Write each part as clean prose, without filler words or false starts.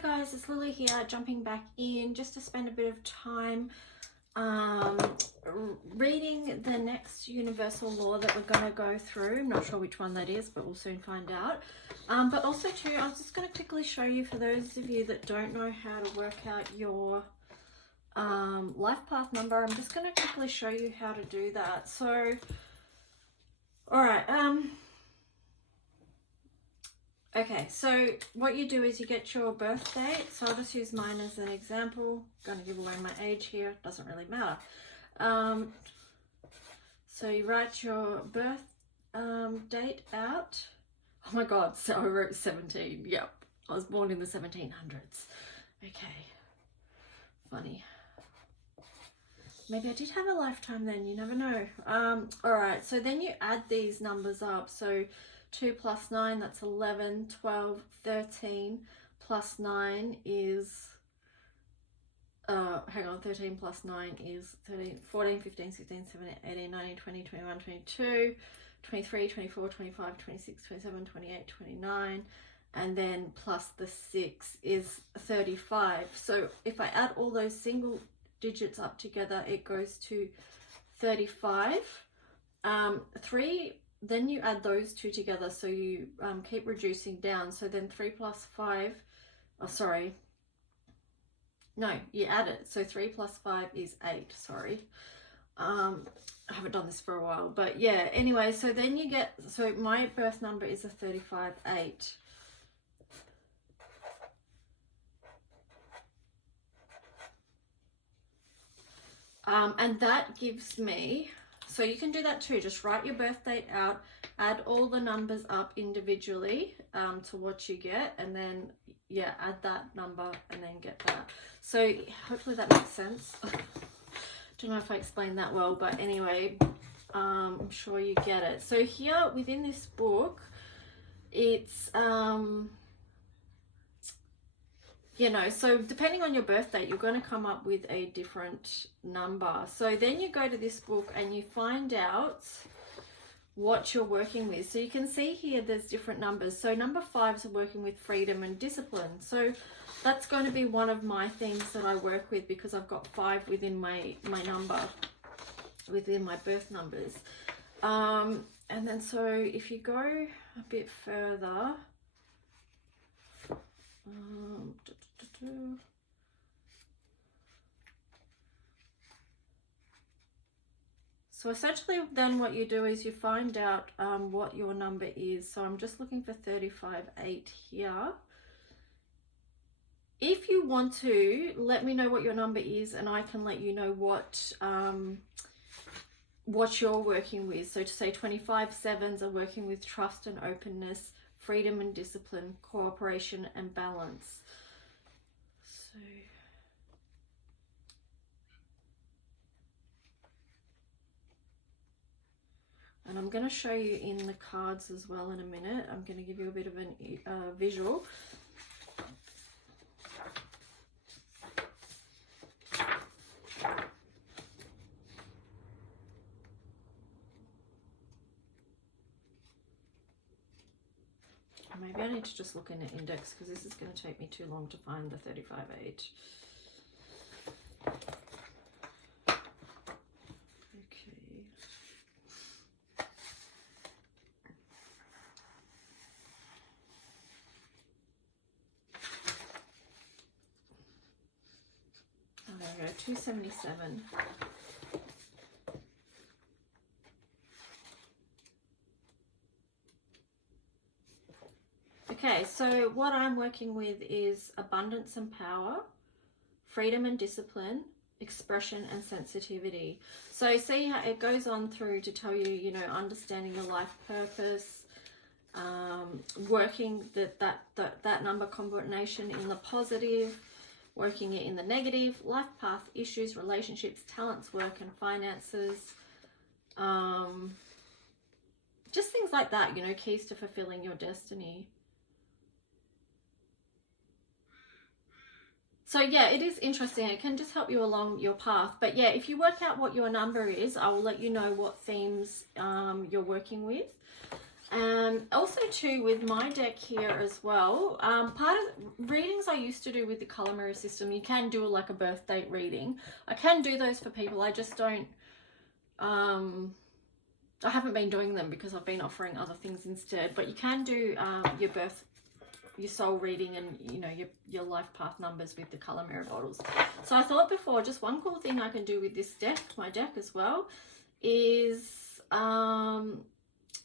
Hi guys, it's Lily here, jumping back in just to spend a bit of time reading the next universal law that we're going to go through. I'm not sure which one that is, but we'll soon find out. But also too, I was just going to quickly show you, for those of you that don't know how to work out your life path number, I'm just going to quickly show you how to do that. So, all right. Okay, so what you do is you get your birth date. So I'll just use mine as an example. I'm going to give away my age here. Doesn't really matter. So you write your birth date out. Oh my God, so I wrote 17. Yep, I was born in the 1700s. Okay, funny. Maybe I did have a lifetime then, you never know. All right, so then you add these numbers up. So 2 plus 9, that's 11, 12, 13, plus 9 is, 13 plus 9 is 13, 14, 15, 16, 17, 18, 19, 20, 21, 22, 23, 24, 25, 26, 27, 28, 29, and then plus the 6 is 35. So if I add all those single digits up together, it goes to 35. Then you add those two together, so you keep reducing down. So then 3 plus 5, oh sorry, no, you add it. So 3 plus 5 is 8, sorry. I haven't done this for a while, but yeah, anyway, so then you get, so my birth number is a 35-8. And that gives me, so you can do that too, just write your birth date out, add all the numbers up individually to what you get, and then yeah, add that number and then get that. So hopefully that makes sense. Don't know if I explained that well, but anyway, I'm sure you get it. So here within this book, it's you know, so depending on your birth date, you're going to come up with a different number. So then you go to this book and you find out what you're working with. So you can see here there's different numbers. So number 5 is working with freedom and discipline. So that's going to be one of my things that I work with, because I've got 5 within my number, within my birth numbers. And then so if you go a bit further, so essentially then what you do is you find out what your number is. So I'm just looking for 35-8 here. If you want to, let me know what your number is and I can let you know what you're working with. So to say 25-7s are working with trust and openness, freedom and discipline, cooperation and balance. So and I'm going to show you in the cards as well in a minute. I'm going to give you a bit of a visual. Maybe I need to just look in the index, because this is going to take me too long to find the 35-8. There we go, 277. Okay, so what I'm working with is abundance and power, freedom and discipline, expression and sensitivity. So see how it goes on through to tell you, you know, understanding your life purpose, working that number combination in the positive, working it in the negative, life path, issues, relationships, talents, work and finances, just things like that, you know, keys to fulfilling your destiny. So yeah, it is interesting. It can just help you along your path. But yeah, if you work out what your number is, I will let you know what themes you're working with. Also too, with my deck here as well, part of readings I used to do with the color mirror system, you can do like a birth date reading. I can do those for people, I just don't, I haven't been doing them because I've been offering other things instead, but you can do your soul reading and, you know, your life path numbers with the color mirror bottles. So I thought before, just one cool thing I can do with this deck, my deck as well, is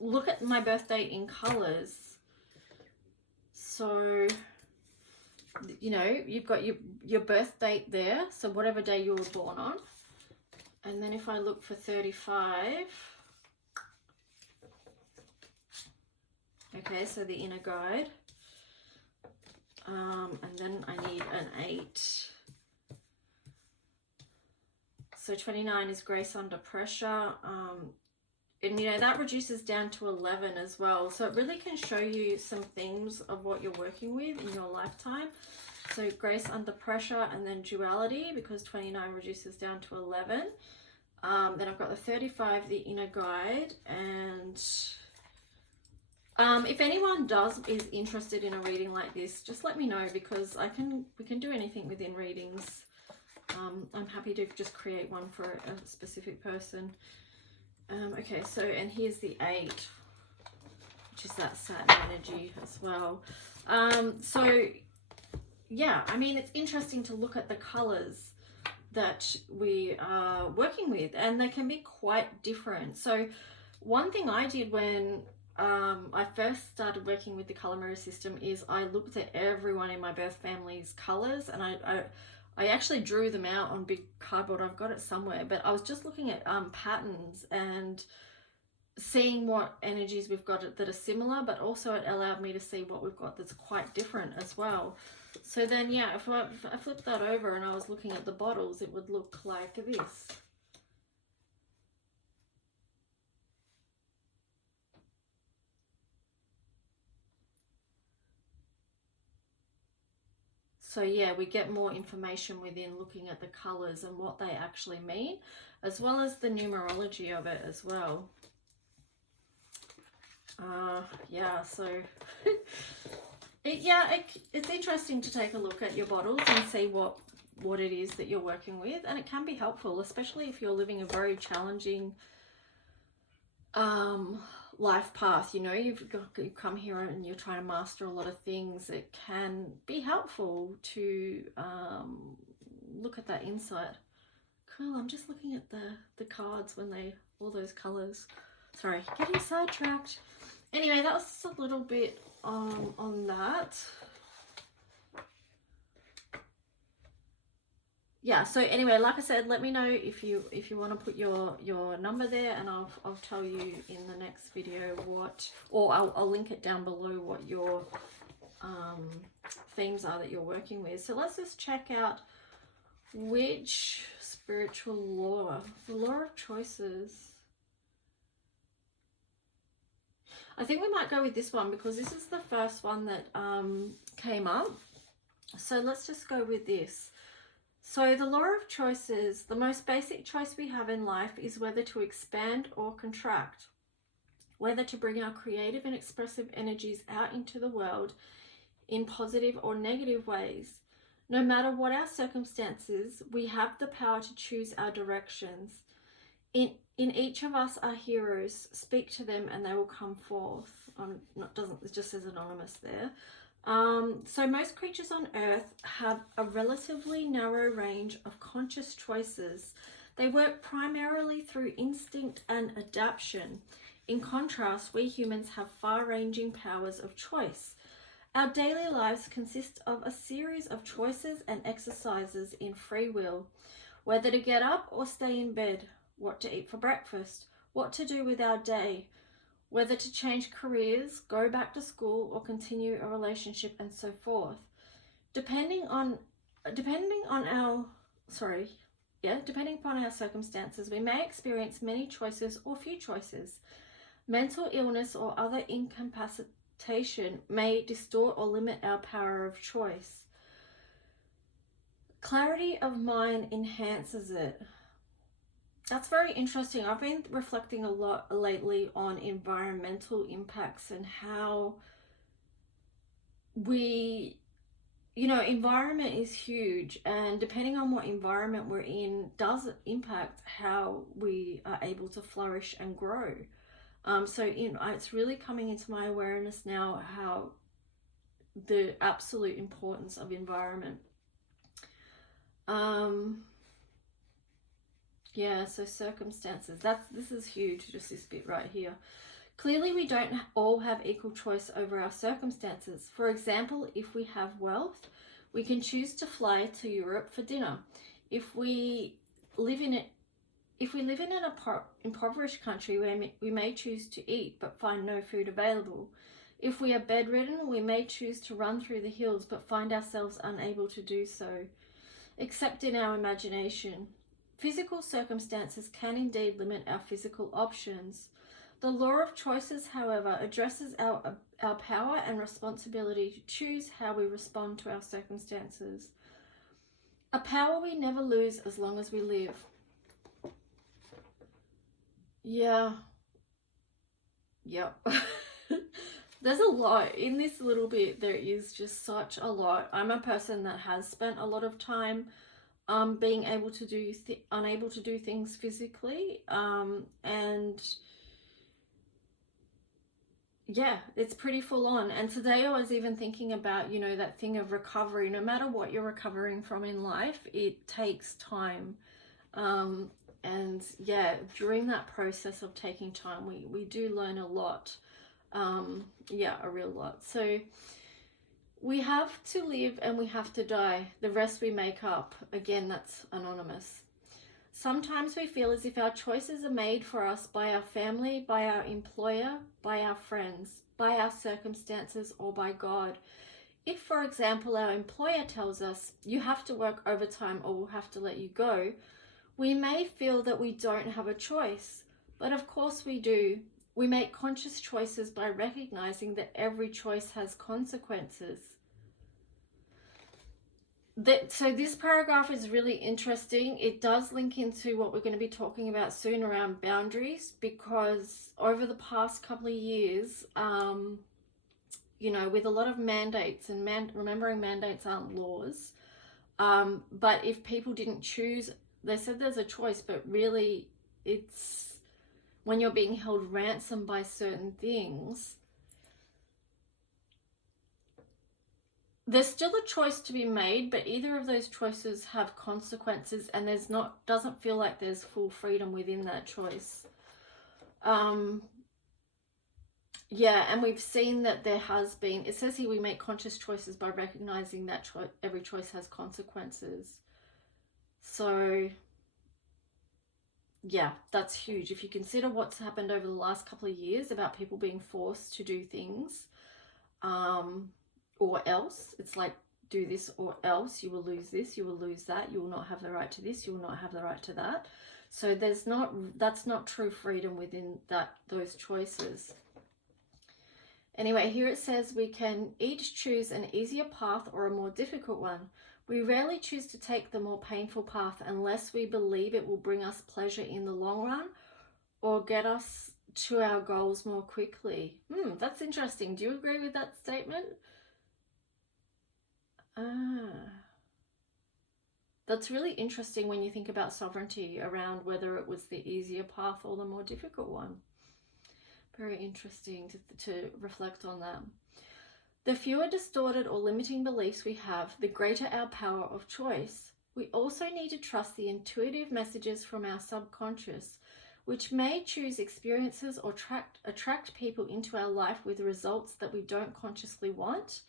look at my birth date in colors. So, you know, you've got your birth date there, so whatever day you were born on. And then if I look for 35, okay, so the inner guide. And then I need an 8. So 29 is grace under pressure. And you know, that reduces down to 11 as well. So it really can show you some themes of what you're working with in your lifetime. So grace under pressure, and then duality, because 29 reduces down to 11. Then I've got the 35, the inner guide, and if anyone is interested in a reading like this, just let me know, because we can do anything within readings. I'm happy to just create one for a specific person. Okay, so, and here's the 8, which is that Saturn energy as well. So yeah, I mean, it's interesting to look at the colors that we are working with, and they can be quite different. So one thing I did when I first started working with the color mirror system is I looked at everyone in my birth family's colors, and I actually drew them out on big cardboard. I've got it somewhere, but I was just looking at patterns and seeing what energies we've got that are similar, but also it allowed me to see what we've got that's quite different as well. So then, yeah, if I flipped that over and I was looking at the bottles, it would look like this. So yeah, we get more information within looking at the colors and what they actually mean, as well as the numerology of it as well. Yeah, so it's interesting to take a look at your bottles and see what it is that you're working with, and it can be helpful, especially if you're living a very challenging life path. You know, you come here and you're trying to master a lot of things. It can be helpful to look at that insight. Cool. I'm just looking at the cards when all those colors. Sorry, getting sidetracked. Anyway, that was just a little bit on that. Yeah, so anyway, like I said, let me know if you want to put your number there, and I'll tell you in the next video or I'll link it down below what your themes are that you're working with. So let's just check out which spiritual law, the law of choices. I think we might go with this one because this is the first one that came up. So let's just go with this. So the law of choices, the most basic choice we have in life is whether to expand or contract, whether to bring our creative and expressive energies out into the world in positive or negative ways. No matter what our circumstances, we have the power to choose our directions. In each of us are heroes. Speak to them and they will come forth. It just says anonymous there. So most creatures on Earth have a relatively narrow range of conscious choices. They work primarily through instinct and adaptation. In contrast, we humans have far-ranging powers of choice. Our daily lives consist of a series of choices and exercises in free will. Whether to get up or stay in bed, what to eat for breakfast, what to do with our day, whether to change careers, go back to school, or continue a relationship, and so forth. Depending upon our circumstances, we may experience many choices or few choices. Mental illness or other incapacitation may distort or limit our power of choice. Clarity of mind enhances it. That's very interesting. I've been reflecting a lot lately on environmental impacts and how we, environment is huge, and depending on what environment we're in does impact how we are able to flourish and grow. So it's really coming into my awareness now how the absolute importance of environment. Yeah, so circumstances. This is huge, just this bit right here. Clearly, we don't all have equal choice over our circumstances. For example, if we have wealth, we can choose to fly to Europe for dinner. If we live in an impoverished country, we may choose to eat but find no food available. If we are bedridden, we may choose to run through the hills but find ourselves unable to do so, except in our imagination. Physical circumstances can indeed limit our physical options. The law of choices, however, addresses our power and responsibility to choose how we respond to our circumstances. A power we never lose as long as we live. Yeah. Yep. There's a lot in this little bit. There is just such a lot. I'm a person that has spent a lot of time being able to do unable to do things physically, and yeah, it's pretty full on. And today I was even thinking about, that thing of recovery. No matter what you're recovering from in life, it takes time. And yeah, during that process of taking time, we do learn a lot. Yeah, a real lot. So we have to live and we have to die. The rest we make up. Again, that's anonymous. Sometimes we feel as if our choices are made for us by our family, by our employer, by our friends, by our circumstances, or by God. If, for example, our employer tells us, you have to work overtime or we'll have to let you go, we may feel that we don't have a choice. But of course we do. We make conscious choices by recognizing that every choice has consequences. So this paragraph is really interesting. It does link into what we're going to be talking about soon around boundaries, because over the past couple of years, with a lot of mandates, and remembering mandates aren't laws, but if people didn't choose, they said there's a choice, but really it's when you're being held ransom by certain things, there's still a choice to be made, but either of those choices have consequences, and doesn't feel like there's full freedom within that choice. Yeah, and we've seen that there has been, it says here, we make conscious choices by recognizing that every choice has consequences. So yeah, that's huge. If you consider what's happened over the last couple of years about people being forced to do things, or else, it's like, do this or else, you will lose this, you will lose that, you will not have the right to this, you will not have the right to that. So that's not true freedom within those choices. Anyway, here it says we can each choose an easier path or a more difficult one. We rarely choose to take the more painful path unless we believe it will bring us pleasure in the long run or get us to our goals more quickly. That's interesting. Do you agree with that statement? That's really interesting when you think about sovereignty around whether it was the easier path or the more difficult one. Very interesting to reflect on that. The fewer distorted or limiting beliefs we have, the greater our power of choice. We also need to trust the intuitive messages from our subconscious, which may choose experiences or attract people into our life with results that we don't consciously want,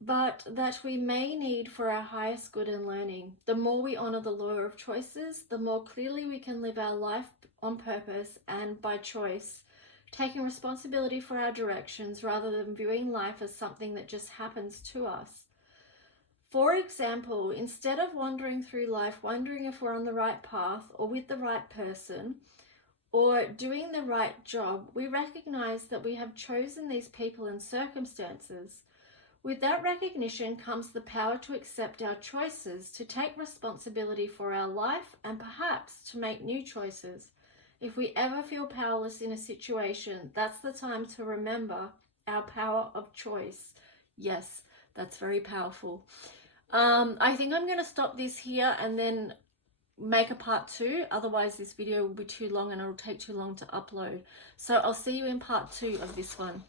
but that we may need for our highest good and learning. The more we honor the law of choices, the more clearly we can live our life on purpose and by choice, taking responsibility for our directions rather than viewing life as something that just happens to us. For example, instead of wandering through life wondering if we're on the right path or with the right person or doing the right job, we recognize that we have chosen these people and circumstances. With that recognition comes the power to accept our choices, to take responsibility for our life, and perhaps to make new choices. If we ever feel powerless in a situation, that's the time to remember our power of choice. Yes, that's very powerful. I think I'm going to stop this here and then make a part 2. Otherwise, this video will be too long and it'll take too long to upload. So I'll see you in part 2 of this one.